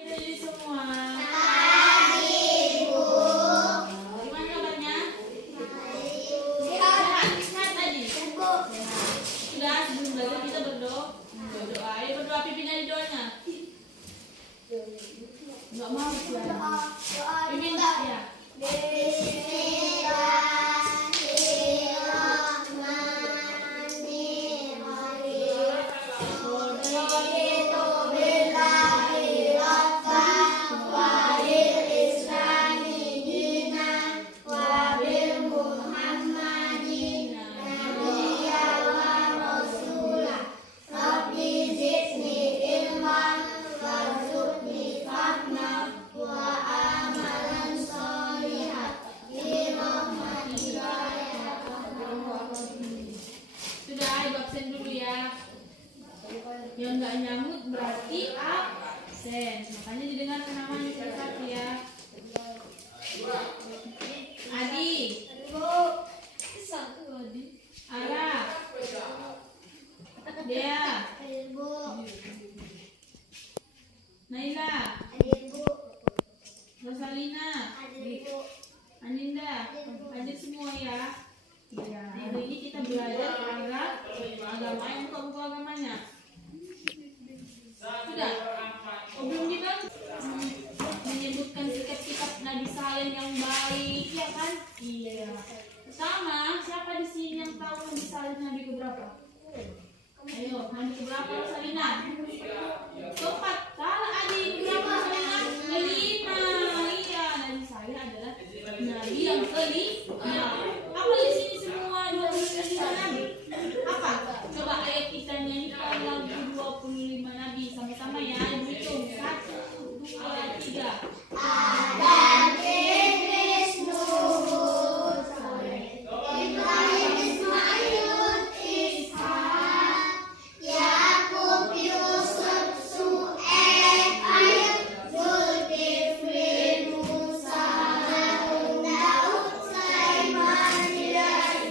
Jadi semua. Gimana kabarnya? Sehat tadi. Sudah sebelum belajar kita berdoa. Ayo berdoa, pimpin aja doanya. Enggak mau ya. Pimpin ya. Yang nggak nyamuk berarti absen. Makanya didengarkan namanya satu-satu ya. Adi. Ara. Dea. Naila. Rosalina. Aninda. Hadir semua ya. Ya, hari ini kita belajar agama yang buka-buka agamanya. Sudah? Belum juga menyebutkan sikap-sikap Nabi Saleh yang baik, ya kan? Iya. Pertama, siapa di sini yang tahu Nabi Saleh Nabi keberapa? Ayo, Nabi keberapa Rosalina? Keempat. Salah Adi, keberapa Rosalina? Kelima. Iya, Nabi Saleh adalah Nabi yang kelima. Apa di sini semua 25 Nabi? Apa? Coba ayat kita nyanyikan lagu 25 Nabi sama-sama ya. Hitung 1, 2, 3. Adam, Idris, Nuh, Saleh, Ibrahim, Ismail, Ishak, Yakub, Yusuf, Su'aib, Ayub, Zulkifli, Musa, Harun, Daud, Sulaiman, Ilyas,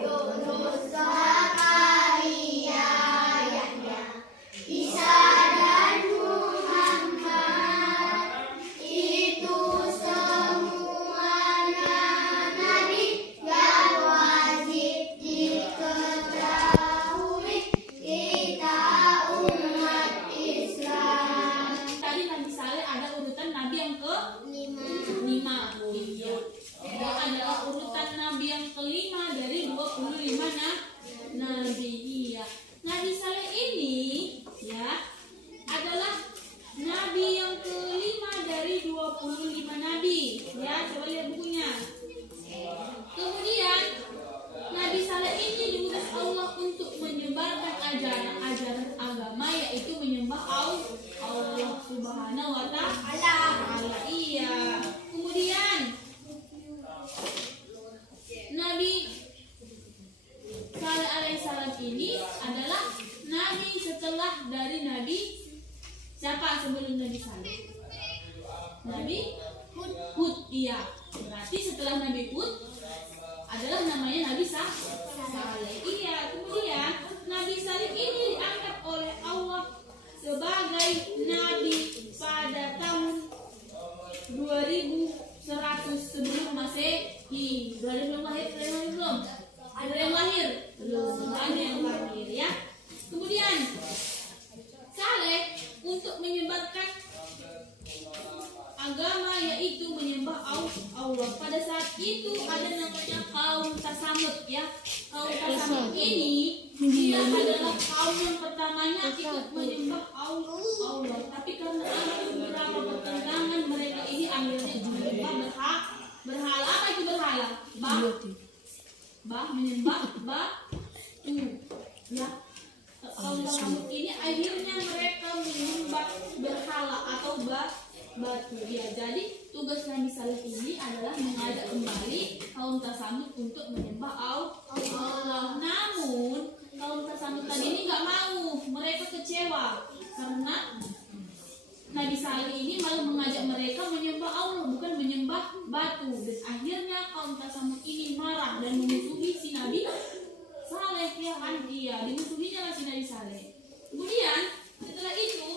Yunus, Zakaria, Yahya, Isa dan Muhammad. Itu semuanya nabi yang wajib diketahui kita umat Islam. Tadi Nabi Saleh ada urutan nabi yang ke-5. Iya. Dia adalah urutan nabi yang kelima dari 25 nabi. Iya. Nabi Saleh ini ya adalah nabi yang kelima dari 25 nabi. Ya, coba lihat bukunya. Kemudian Nabi Saleh ini diutus Allah untuk menyebarkan ajaran agama, yaitu menyembah Allah Subhanahu wa Ta'ala. Iya. Kemudian Nabi Saleh alaihissalam ini adalah nabi setelah dari Nabi siapa sebelum Nabi Saleh? Nabi Hud. Iya. Berarti setelah Nabi Hud adalah namanya Nabi Saleh. Iya. Kemudian Nabi Saleh ini diangkat oleh Allah sebagai nabi pada tahun 2100 sebelum Masehi. 2000 belum lahir, belum? Ada yang lahir? Belum. Ada yang lahir ya. Kemudian Saleh untuk menyebarkan agama, yaitu menyembah Allah. Pada saat itu ada namanya kaum Tasamud ya. Kaum Tasamud ini dia adalah kaum yang pertamanya ikut menyembah Allah. Tapi karena ada beberapa pertentangan, mereka ini akhirnya menyembah berhala. Apa itu berhala? Menyembah batu ya. Kaum Tasamud ini akhirnya mereka menyembah berhala atau batu ya. Jadi tugas Nabi Saleh ini adalah mengajak kembali kaum Tasamud untuk menyembah Allah. Namun kaum Tasamud tadi ini nggak mau, mereka kecewa karena Nabi Saleh ini malah mengajak mereka menyembah Allah, bukan menyembah batu. Dan akhirnya kaum Tasamud ini marah dan memusuhi si Nabi Saleh ya kan. Dia dimusuhinya lah si Nabi Saleh. Kemudian setelah itu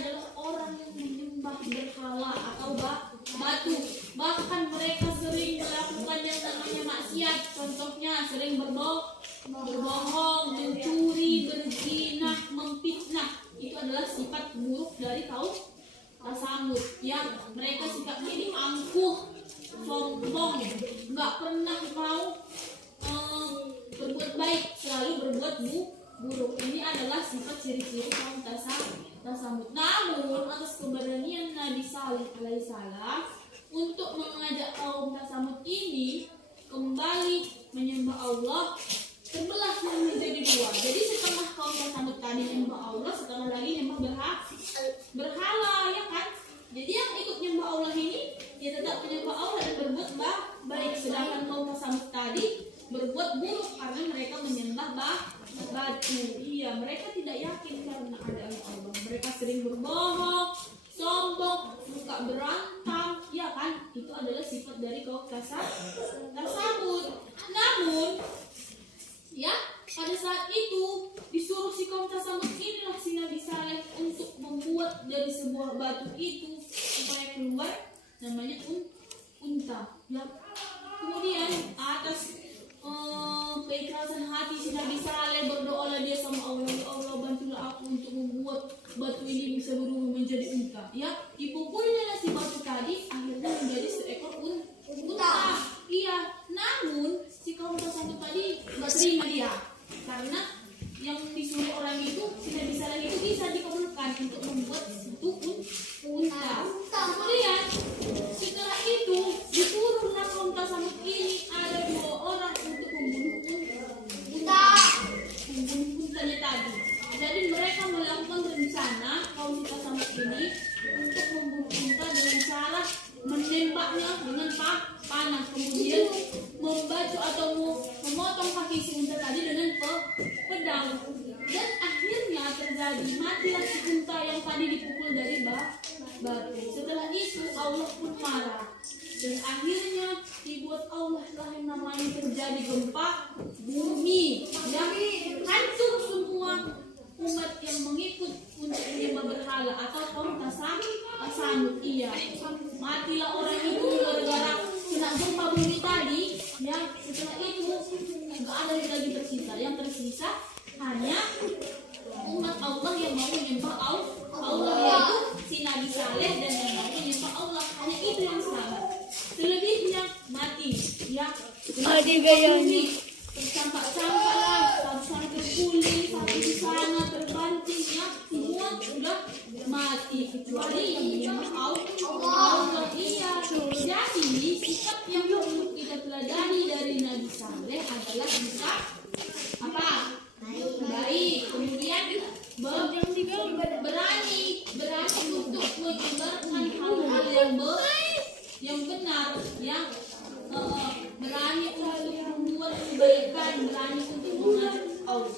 adalah orang yang menyembah berhala atau batu. Bahkan mereka sering melakukan yang namanya maksiat. Contohnya sering berbohong, mencuri, berzina, memfitnah. Itu adalah sifat buruk dari kaum Samud. Yang mereka sikapnya ini angkuh, sombong, nggak pernah mau berbuat baik, selalu berbuat buruk. Ini adalah sifat ciri-ciri kaum Samud. Namun atas keberanian Nabi Saleh alaihissalam untuk mengajak kaum Samud ini kembali menyembah Allah, terbelah menjadi dua. Jadi setelah kaum Samud tadi menyembah Allah, setelah lagi menyembah berhala, ya kan? Jadi yang ikut menyembah Allah ini dia tetap menyembah Allah dan berbuat baik, sedangkan kaum Samud tadi berbuat buruk karena mereka menyembah batu. Iya, mereka tidak yakin karena ada Allah. Mereka sering berbohong, sombong, suka berantem, ya kan? Itu adalah sifat dari kaum Samud. Namun, ya, pada saat itu disuruh si kaum Samud inilah si Nabi Saleh untuk membuat dari sebuah batu itu supaya keluar namanya unta. Ya. Kemudian atas keikhlasan hati si Nabi Saleh, berdoalah dia sama Allah, ya Allah bantulah aku untuk membuat batu ini bisa berubah menjadi unta. Ya, dipukulnya si batu tadi akhirnya menjadi seekor unta. Iya, namun si kaum Samud tadi nggak terima dia karena yang disuruh orang itu si Nabi Saleh itu bisa dikabulkan untuk membuat itu unta. Kemudian setelah itu disuruhlah kaum Samud ini ada 2 orang untuk membunuh untanya tadi. Jadi mereka melakukan rencana kaum Samud ini untuk membunuh unta dengan cara menembaknya dengan panah, kemudian membacu atau memotong kaki si unta tadi dengan pedang, dan akhirnya terjadi matilah si unta yang tadi dipukul dari batu. Setelah itu Allah pun marah dan akhirnya dibuat Allah lah yang namanya terjadi gempa bumi yang hancur semua umat yang mengikut untuk menyembah berhala atau kaum Samud. Iya, matilah orang itu gara-gara kena gempa bumi tadi. Ya, setelah itu nggak ada lagi tersisa. Yang tersisa hanya umat Allah yang mau menyembah Allah, yaitu si Nabi Saleh dan yang mau menyembah Allah. Hanya itu yang selamat. Selebihnya mati. Ya, bumi tercampak-campak lah, satu terguling, satu di sana terbanting, ya semua sudah mati kecuali yang menyembah Allah. Iya, jadi sikap yang perlu kita pelajari dari Nabi Saleh adalah sikap apa? Baik. Kemudian berani untuk menyebarkan hal-hal yang benar, ya. Berani untuk membuat kebaikan, berani untuk mengajak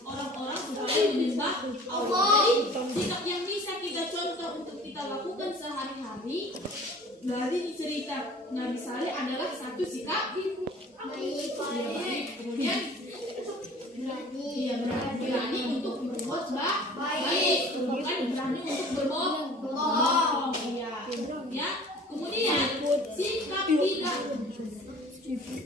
orang-orang supaya menyembah Allah. Jadi sikap yang bisa kita contoh untuk kita lakukan sehari-hari dari cerita Nabi Saleh adalah satu sikap baik. Kemudian berani untuk berbuat baik, bukan berani untuk berbohong. Ya. Kemudian sikap tidak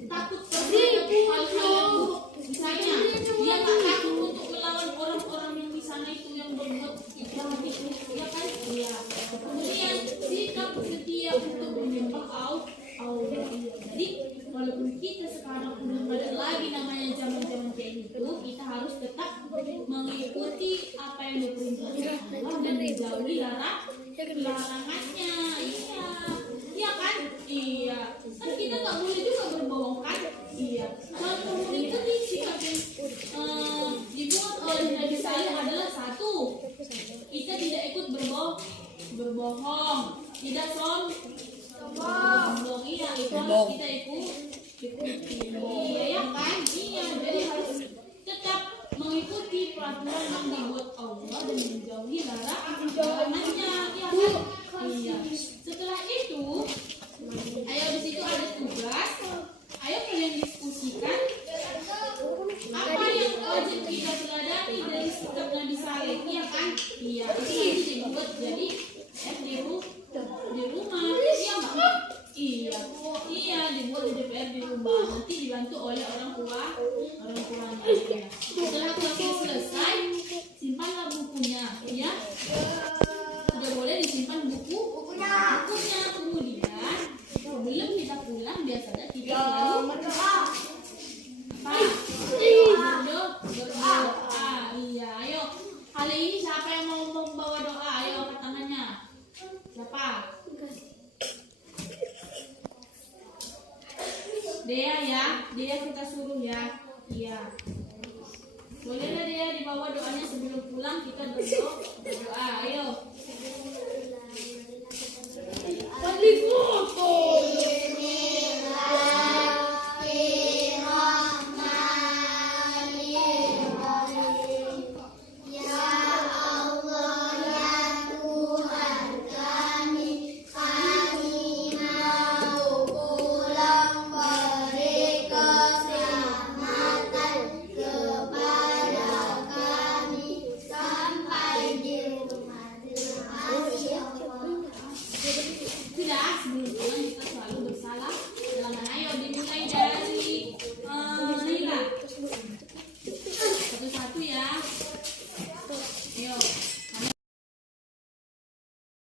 takut terhadap hal-hal yang buruk. Misalnya dia tak takut untuk melawan orang-orang yang di sana itu yang berbuat jahat itu, ya kan? Iya. Kemudian sikap setia untuk menyembah Allah. Jadi walaupun kita sekarang belum ada lagi namanya zaman-zaman kayak gitu, kita harus tetap mengikuti apa yang diperintahkan Allah dan menjauhi larangannya. Iya kan? Iya. Kan kita nggak boleh juga berbohong kan? Iya. Contoh itu nih sikap yang dibuat oleh Nabi Saleh adalah satu, kita tidak ikut berbohong, tidak sombong. Iya, itu harus kita ikuti. Iya ya kan? Iya. Jadi harus tetap mengikuti peraturan yang dibuat Allah dan menjauhi larangannya. Iya kan? Iya. Setelah itu, ayo di situ ada tugas. Ayo kalian diskusikan apa yang wajib kita teladani dari sikap Nabi Saleh. Iya kan? Iya. Itu nanti dibuat Jadi di rumah. Iya nggak? Iya, iya dibuat di DPR di rumah. Nanti dibantu oleh orang tuanya. Ya. Setelah kuliah selesai, simpanlah bukunya, ya. Tidak boleh disimpan bukunya. Kemudian sebelum kita pulang biasanya kita selalu apa? Berdoa. Iya, ayo. Kali ini siapa yang mau membawa doa? Ayo angkat tangannya. Siapa? Dea ya, Dea kita suruh ya. Iya. Bolehlah Dea dibawa doanya sebelum pulang kita berdoa.